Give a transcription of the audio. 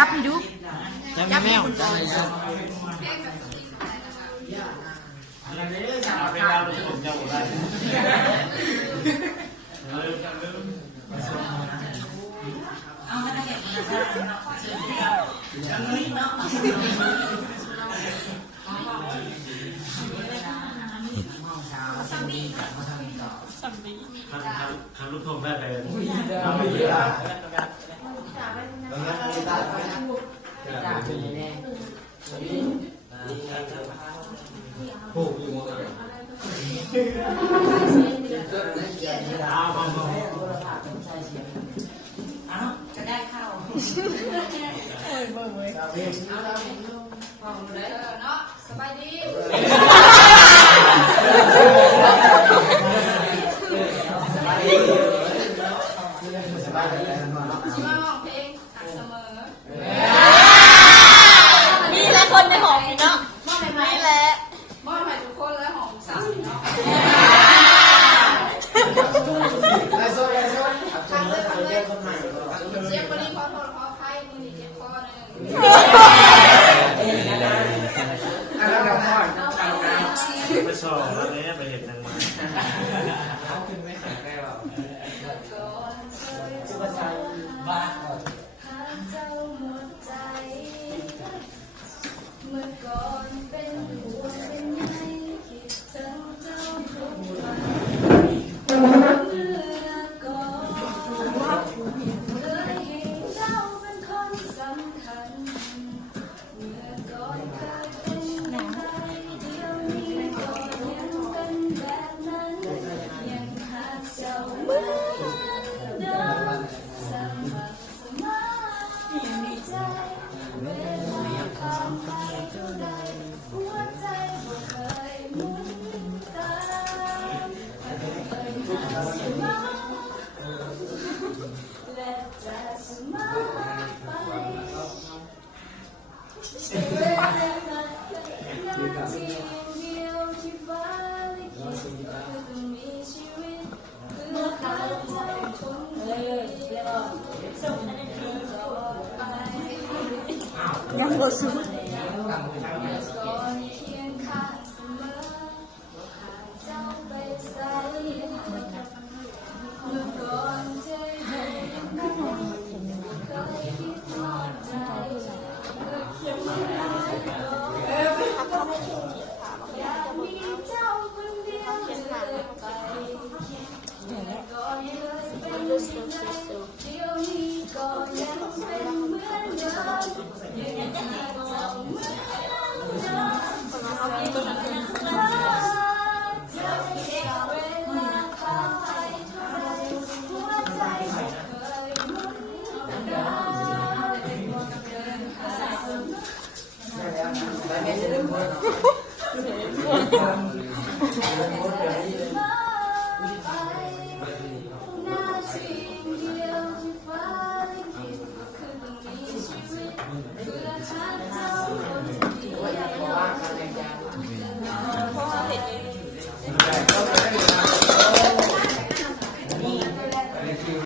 จับให้ดูจับแมวทำลูกทงได้เลยผูกอยู่หมดเลยจะได้เข้าเอ้ยเบิ่งเว้ยเนาะสบายดีนี่แหละคนในหอเนาะนี่แหละมอบให้ทุกคนและหอมสามเนาะเจ็บวันนี้ขอโทษขออภัยมือนี่เจ็บคอหนึ่งไปสอบแล้วเนี่ยไปเห็นนางมาบ้าเมื่อก่อนเป็นหัวเป็นใยคิดถึงเจ้าทุกวันเมื่อก่อนเลยเห็นเจ้าเป็นคนสำคัญเมื่อก่อนเคยเป็นอะไรเดี๋ยวนี้ก็ยังเป็นแบบนั้นยังหาเจ้าเหมือนเดิมสม่ำเสมอในใจเวลาผ่านไปเท่าใดหัวใจบ่เคยหมุนตามเคยหาเสมอและจะเสมอไปเวลานาทีเดียวที่ฟ้าลิขิตคือต้องมีชีวิตเพื่อหาเจ้าคนเดียวยังบ่สุดก่อนเคียงข้างเสมอหาเจ้าไปใส่เมื่อก่อนใจเห็นเคยคิดทอดใจอยากมีเจ้าคนเดียวเรื่อยไปก่อนเลยเป็นยังไงเดี๋ยวนี้ก็ยังเป็นเหมือนเดิมยังหาเจ้าเหมือนเดิมจะเก็บเวลาผ่านไปเท่าไรหัวใจไม่เคยหมุนตามเดินหาเสมอเพื่อหาเจ้า